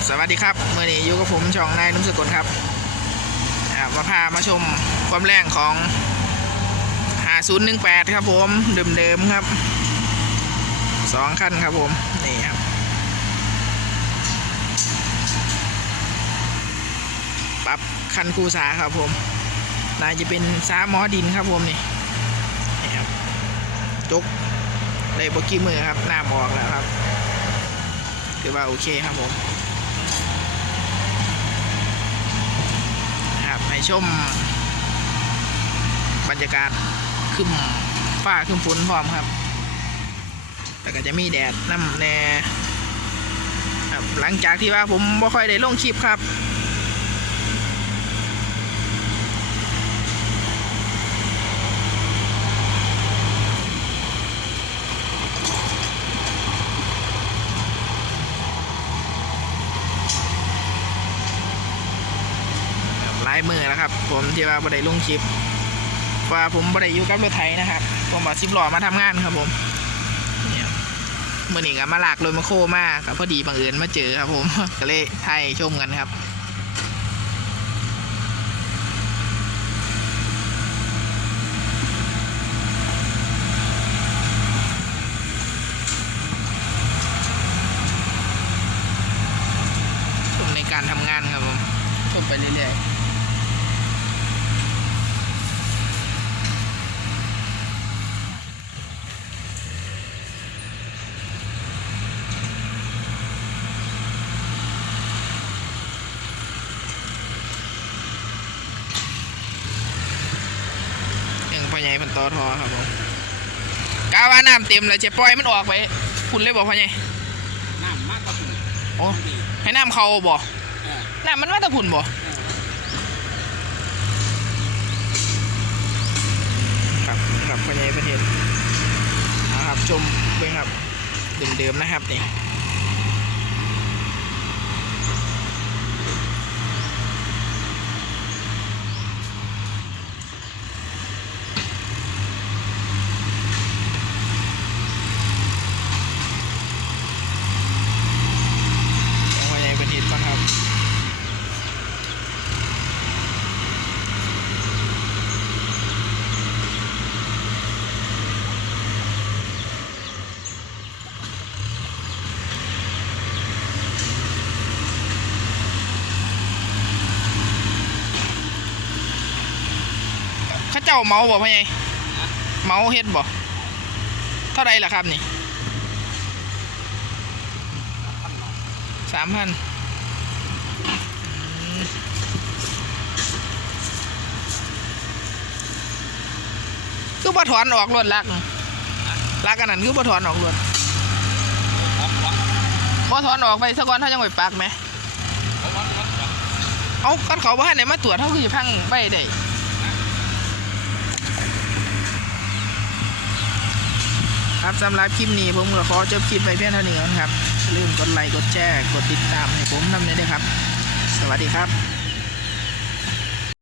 ครับสวัสดีครับเมื่อนี้อยู่กับผมช่องนายนุ่มสกุลครับมาพามาชมความแรงของ5018 ครับผมเดิมๆครับสองคันครับผม นี่ครับ ปรับคันคูสาครับผมน่าจะเป็นสาหมอดินครับผมนี่นี่ครับจกเลยบกี้มือครับหน้าบอกแล้วครับถือว่าโอเคครับผมนะครับให้ ชม บรรยากาศขึ้นฟ้าขึ้นฝนพร้อมครับ แต่ก็จะมีแดดน้ำแน่หลังจากที่ว่าผมบ่ค่อยได้ลงคลิปครับ ลายมือแล้วครับ ผมที่ว่าบ่ได้ลงคลิปว่าผมบ่ได้อยู่กับรถไถนะครับผมเอาสิบล้อมาทำงานครับผมเมื่อนี้ก็มาหลากรถมาโคมากครับพอดีบังเอิญมาเจอครับผมก็เลยไทยชมกันครับในการทำงานครับผมชมไปเรื่อยๆ ใหญ่เพันต่อทอครับผมกาว่าน้ำเต็มแล้วจะปล่อยมันออกไปคุณเลยบอกพ่อใหญ่น้ำมากกว่าคุณโอ้ดีให้น้ำเขาบ่เออน้ำมันมาแตะพุ่นบ่ครับครับพ่อใหญ่ประเทศนะครับชมเบิ่งครับเดิมๆนะครับนี่ของพ่อใหญ่ประเทศก่อนครับ เข้าเจ้าเมาบ่พ่อใหญ่เมาเฮ็ดบ่เท่าไรล่ะครับนี่สามพันคือบ่ถอนออกรวดลักลักอันนั้นคือบ่ถอนออกรวดวัดวัดบ่ถอนออกไปซะก่อนถ้ายังไว้ปักไหมเอาคันเขาบ่ทันได้มาตรวจเฮาคือพังไปได้ ครับสำหรับคลิปนี้ผมก็ขอจบคลิปไปเพียงเท่านี้ครับอย่าลืมกดไลค์กดแชร์กดติดตามให้ผมทำเลยด้วยครับ สวัสดีครับ